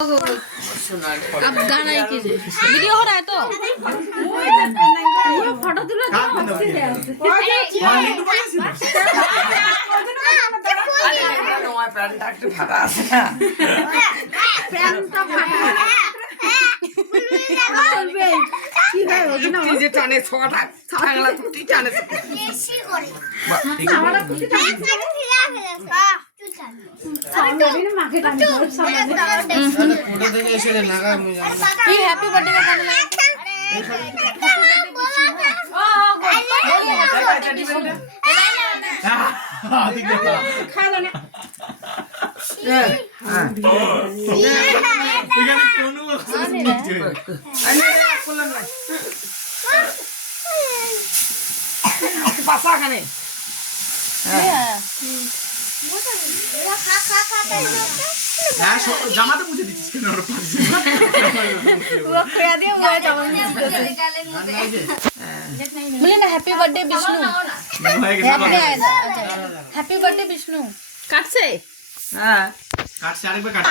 अब गाना ही कीजिए। वीडियो हो रहा है तो फोटो तुलो हैप्पी बर्थडे का गाना জামাতে মুছে দিচ্ছিস কেন ওর পাশে बोले ना happy birthday Vishnu happy birthday Vishnu काट से কাটছে আরেকবার কাট